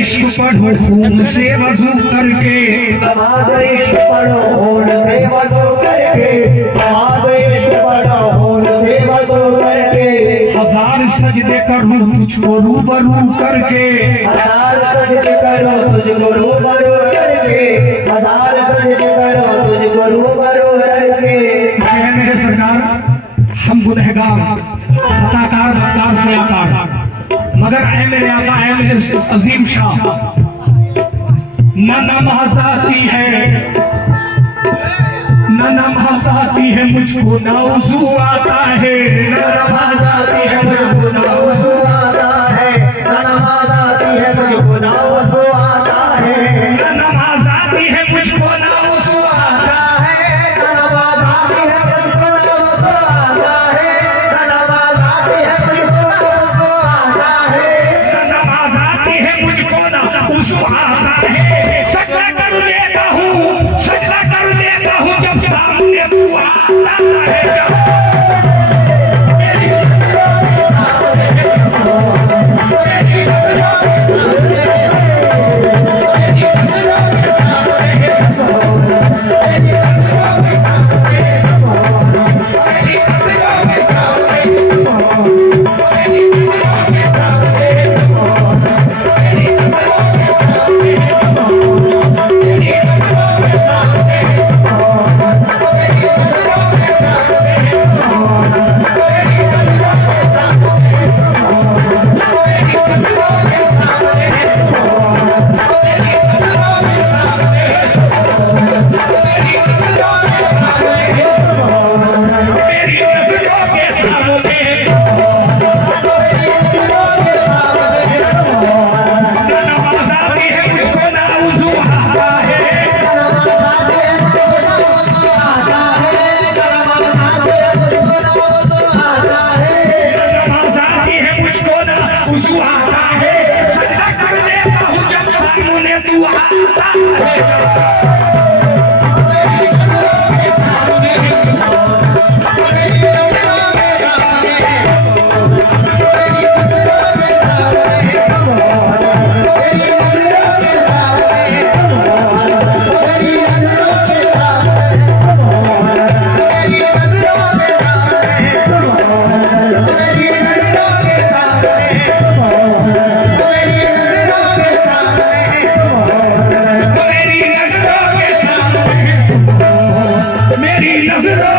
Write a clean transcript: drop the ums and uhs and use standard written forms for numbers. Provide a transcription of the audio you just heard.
इश्क पढ़ो खून से वजू करके, नमाज इश्क पढ़ो खून से वजू करके, नमाज इश्क पढ़ो खून से वजू करके, हजार सजदे करूं तुझको रूबरू करके, हजार सजदे करो तुझको रूबरू करके, हजार सजदे करो तुझको रूबरू करके। है मेरे सरकार, हम गुनहगार खताकार मक्कार से आकार, मगर ऐ मेरे आका, ऐ मेरे अजीम शाह, न नमाज आती है, न नमाज आती है मुझको, ना वज़ू आता है, न नमाज आती है मुझको ना वज़ू आता है, नमाज आती है मुझको ना वज़ू आता है, न नमाज आती है मुझको, ना वज़ू आता है, नमाज आती है मुझको ना वज़ू आता है, नमाज आती है मुझको ना वज़ू आता है, न नमाज आती है मुझको, ना वज़ू आता है। सजदा कर देता हूँ, सजदा कर देता हूँ जब सामने तू आता है, जब मेरी नजरों